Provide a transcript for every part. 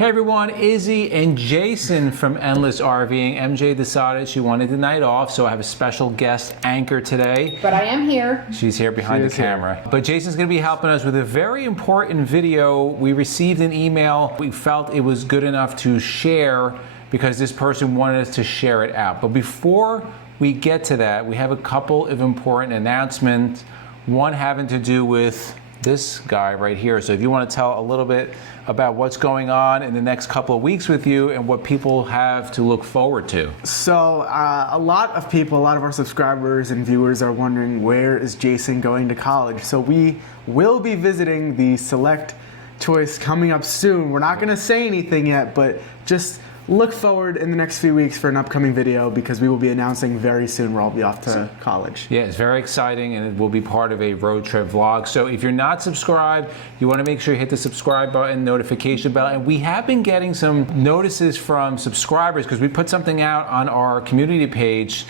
Hey everyone, Izzy and Jason from Endless RVing. MJ decided she wanted the night off, so I have a special guest anchor today. But I am here. She's here behind the camera. But Jason's going to be helping us with a very important video. We received an email. We felt it was good enough to share because this person wanted us to share it out. But before we get to that, we have a couple of important announcements. One having to do with this guy right here. So if you want to tell a little bit about what's going on in the next couple of weeks with you and what people have to look forward to. So a lot of people, a lot of our subscribers and viewers are wondering, where is Jason going to college? So we will be visiting the Select Choice coming up soon. We're not going to say anything yet, but just look forward in the next few weeks for an upcoming video because we will be announcing very soon where I'll be off to college. Yeah, it's very exciting and it will be part of a road trip vlog. So if you're not subscribed, you want to make sure you hit the subscribe button, notification bell. And we have been getting some notices from subscribers because we put something out on our community page.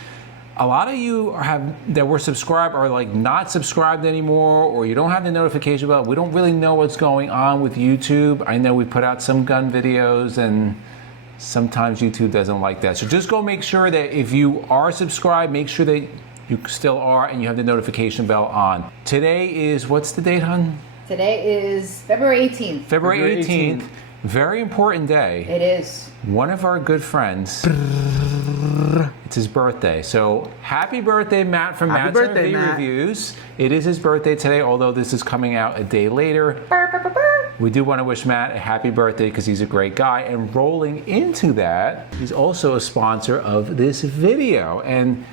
A lot of you that were subscribed are like not subscribed anymore, or you don't have the notification bell. We don't really know what's going on with YouTube. I know we put out some gun videos and sometimes YouTube doesn't like that. So just go make sure that if you are subscribed, make sure that you still are and you have the notification bell on. Today is, what's the date, hon? Today is February 18th. February 18th. Very important day. It is. One of our good friends, it's his birthday. So happy birthday, Matt from Matt's RV Reviews. It is his birthday today, although this is coming out a day later. We do want to wish Matt a happy birthday because he's a great guy. And rolling into that, he's also a sponsor of this video. And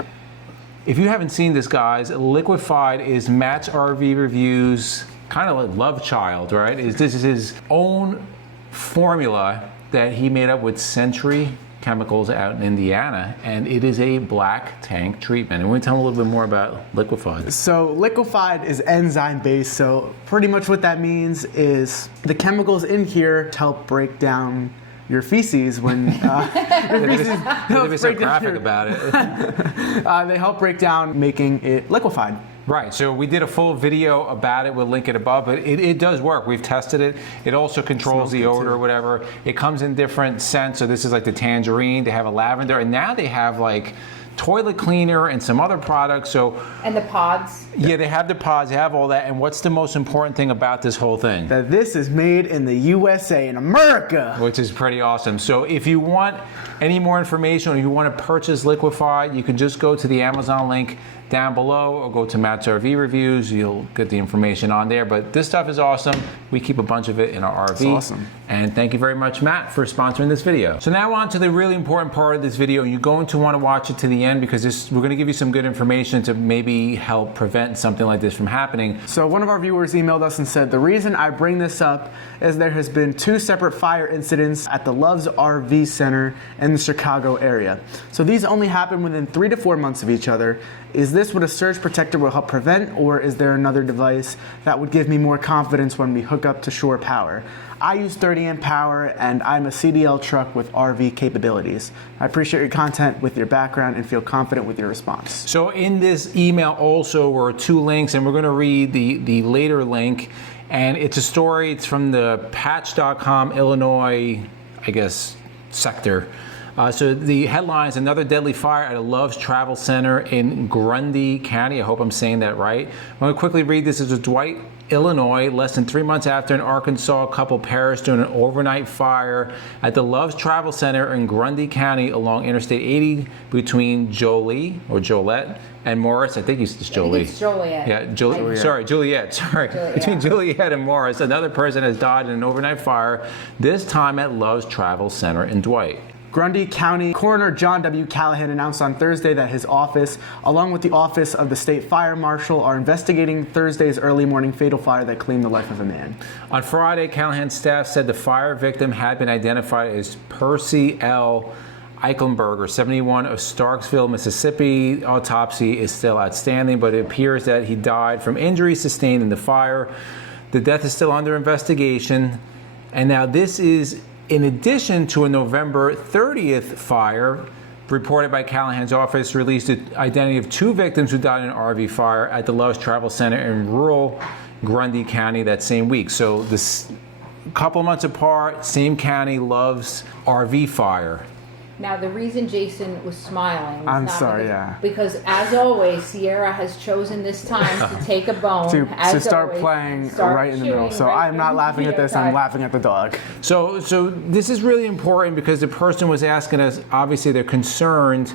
if you haven't seen this, guys, Liquified is Matt's RV Reviews kind of like love child, right? This is his own formula that he made up with Century Chemicals out in Indiana, and it is a black tank treatment. And we're going to tell them a little bit more about Liquified. So Liquified is enzyme based, so pretty much what that means is the chemicals in here help break down your feces when They're so graphic about it. they help break down, making it liquefied. Right, so we did a full video about it. We'll link it above, but it does work. We've tested it. It also controls the odor or whatever. It comes in different scents. So this is like the tangerine. They have a lavender, and now they have like toilet cleaner and some other products. So and the pods. Yeah, they have the pods. They have all that. And what's the most important thing about this whole thing? That this is made in the USA, in America. Which is pretty awesome. So if you want any more information or you want to purchase Liquified, you can just go to the Amazon link down below or go to Matt's RV Reviews. You'll get the information on there. But this stuff is awesome. We keep a bunch of it in our RV. It's awesome. And thank you very much, Matt, for sponsoring this video. So now on to the really important part of this video. You're going to want to watch it to the end because we're going to give you some good information to maybe help prevent something like this from happening. So one of our viewers emailed us and said, the reason I bring this up is there has been 2 separate fire incidents at the Love's RV Center in the Chicago area. So these only happen within 3 to 4 months of each other. Is this what a surge protector will help prevent, or is there another device that would give me more confidence when we hook up to shore power? I use 30 amp power and I'm a CDL truck with RV capabilities. I appreciate your content with your background and feel confident with your response. So in this email also were 2 links, and we're going to read the later link. And it's a story. It's from the patch.com Illinois, I guess, sector. So the headline is another deadly fire at a Love's Travel Center in Grundy County. I hope I'm saying that right. I'm going to quickly read this. This is Dwight, Illinois. Less than 3 months after an Arkansas couple perished during an overnight fire at the Love's Travel Center in Grundy County along Interstate 80 between Jolie or Joliet and Morris. I think it's Jolie. It's Joliet. Yeah, Juliet. Sorry. Between Juliet and Morris, another person has died in an overnight fire, this time at Love's Travel Center in Dwight. Grundy County Coroner John W. Callahan announced on Thursday that his office, along with the Office of the State Fire Marshal, are investigating Thursday's early morning fatal fire that claimed the life of a man. On Friday, Callahan's staff said the fire victim had been identified as Percy L. Eichenberger, 71, of Starksville, Mississippi. Autopsy is still outstanding, but it appears that he died from injuries sustained in the fire. The death is still under investigation. And now this is in addition to a November 30th fire reported by Callahan's office, released the identity of 2 victims who died in an RV fire at the Love's Travel Center in rural Grundy County that same week. So this couple months apart, same county, loves RV fire. Now, the reason Jason was smiling was I'm not sorry, because, yeah. because, as always, Sierra has chosen this time to take a bone. to start playing right in the middle. So I'm not laughing at this, I'm laughing at the dog. So this is really important because the person was asking us, obviously they're concerned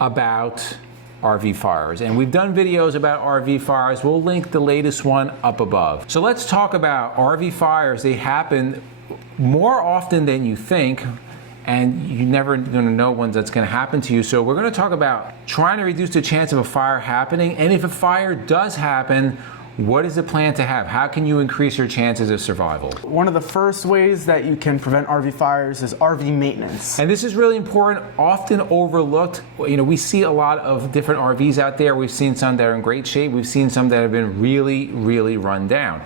about RV fires. And we've done videos about RV fires. We'll link the latest one up above. So let's talk about RV fires. They happen more often than you think, and you're never going to know when that's going to happen to you. So we're going to talk about trying to reduce the chance of a fire happening. And if a fire does happen, what is the plan to have? How can you increase your chances of survival? One of the first ways that you can prevent RV fires is RV maintenance. And this is really important, often overlooked. You know, we see a lot of different RVs out there. We've seen some that are in great shape. We've seen some that have been really, really run down.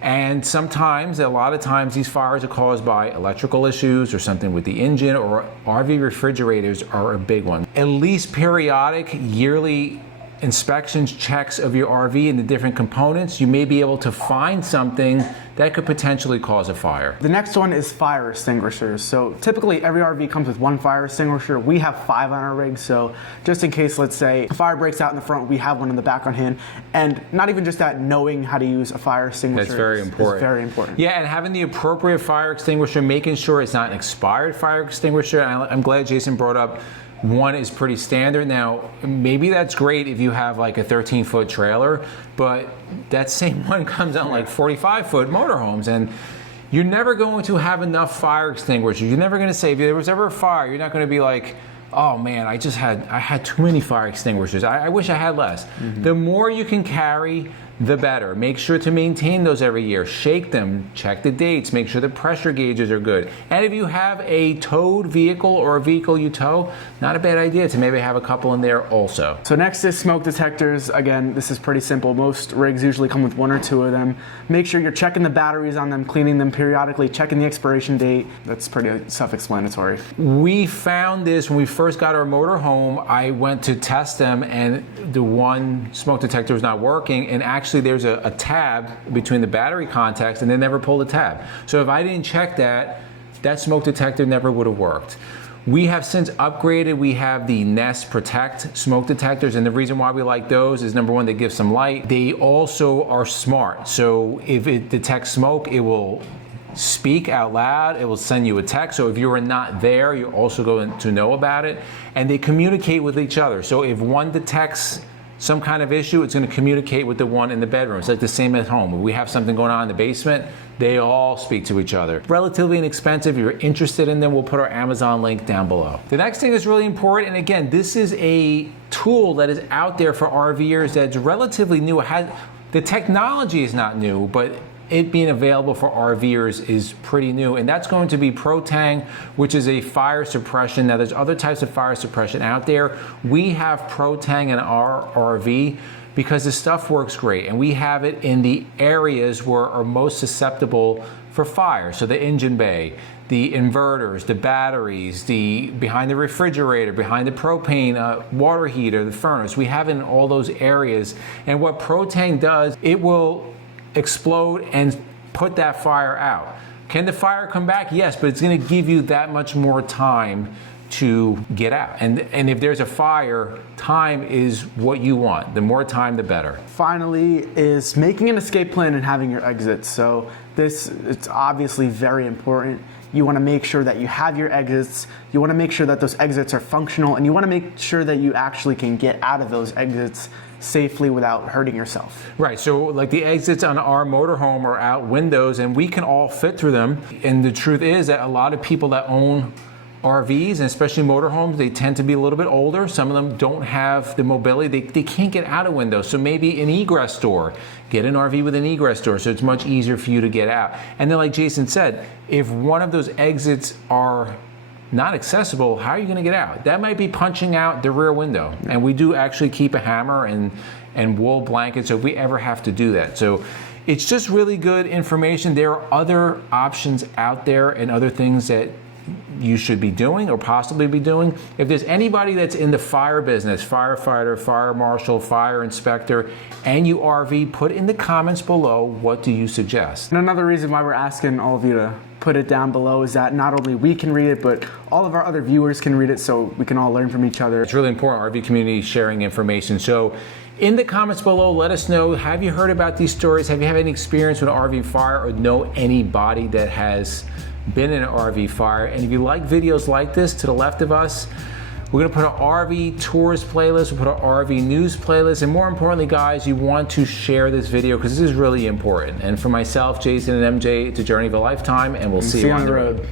And sometimes, a lot of times, these fires are caused by electrical issues or something with the engine, or RV refrigerators are a big one. At least periodic yearly inspections, checks of your RV and the different components, you may be able to find something that could potentially cause a fire. The next one is fire extinguishers. So typically every RV comes with one fire extinguisher. We have 5 on our rig, so just in case, let's say, a fire breaks out in the front, we have one in the back on hand. And not even just that, knowing how to use a fire extinguisher That's very important. is very important. Yeah, and having the appropriate fire extinguisher, making sure it's not an expired fire extinguisher. And I'm glad Jason brought up one is pretty standard. Now, maybe that's great if you have like a 13-foot trailer, but that same one comes on like 45-foot motorhomes, and you're never going to have enough fire extinguishers. You're never going to say, if there was ever a fire, you're not going to be like, oh man, I had too many fire extinguishers. I wish I had less. Mm-hmm. The more you can carry, the better. Make sure to maintain those every year. Shake them, check the dates, make sure the pressure gauges are good. And if you have a towed vehicle or a vehicle you tow, not a bad idea to maybe have a couple in there also. So next is smoke detectors. Again, this is pretty simple. Most rigs usually come with 1 or 2 of them. Make sure you're checking the batteries on them, cleaning them periodically, checking the expiration date. That's pretty self-explanatory. We found this when we first got our motor home. I went to test them and the one smoke detector was not working, and actually there's a tab between the battery contacts and they never pulled the tab. So if I didn't check that, that smoke detector never would have worked. We have since upgraded. We have the Nest Protect smoke detectors, and the reason why we like those is, number one, they give some light. They also are smart. So if it detects smoke, it will speak out loud, it will send you a text. So if you are not there, you're also going to know about it. And they communicate with each other. So if one detects some kind of issue, it's going to communicate with the one in the bedroom. It's like the same at home. If we have something going on in the basement, they all speak to each other. Relatively inexpensive. If you're interested in them, we'll put our Amazon link down below. The next thing is really important, and again, this is a tool that is out there for RVers that's relatively new. The technology is not new, but it being available for RVers is pretty new, and that's going to be Protang, which is a fire suppression. Now, there's other types of fire suppression out there. We have Protang in our RV because the stuff works great, and we have it in the areas where are most susceptible for fire. So the engine bay, the inverters, the batteries, behind the refrigerator, behind the propane water heater, the furnace. We have it in all those areas, and what Protang does, it will explode and put that fire out. Can the fire come back? Yes, but it's going to give you that much more time to get out. And if there's a fire, time is what you want. The more time, the better. Finally is making an escape plan and having your exits. So it's obviously very important. You want to make sure that you have your exits. You want to make sure that those exits are functional, and you want to make sure that you actually can get out of those exits safely without hurting yourself. Right, so like the exits on our motorhome are out windows, and we can all fit through them. And the truth is that a lot of people that own RVs, and especially motorhomes, they tend to be a little bit older. Some of them don't have the mobility. They can't get out of windows. So maybe an egress door. Get an RV with an egress door so it's much easier for you to get out. And then like Jason said, if one of those exits are not accessible, how are you going to get out? That might be punching out the rear window. And we do actually keep a hammer and wool blanket, so if we ever have to do that. So it's just really good information. There are other options out there and other things that you should be doing or possibly be doing. If there's anybody that's in the fire business, firefighter, fire marshal, fire inspector, and you RV, put in the comments below, what do you suggest? And another reason why we're asking all of you to put it down below is that not only we can read it, but all of our other viewers can read it, so we can all learn from each other. It's really important, RV community sharing information. So in the comments below, let us know, have you heard about these stories? Have you had any experience with an RV fire or know anybody that has been in an RV fire? And if you like videos like this, to the left of us, we're gonna put an RV tours playlist, we'll put an RV news playlist, and more importantly, guys, you want to share this video because this is really important. And for myself, Jason, and MJ, it's a journey of a lifetime, and we'll see you on the road.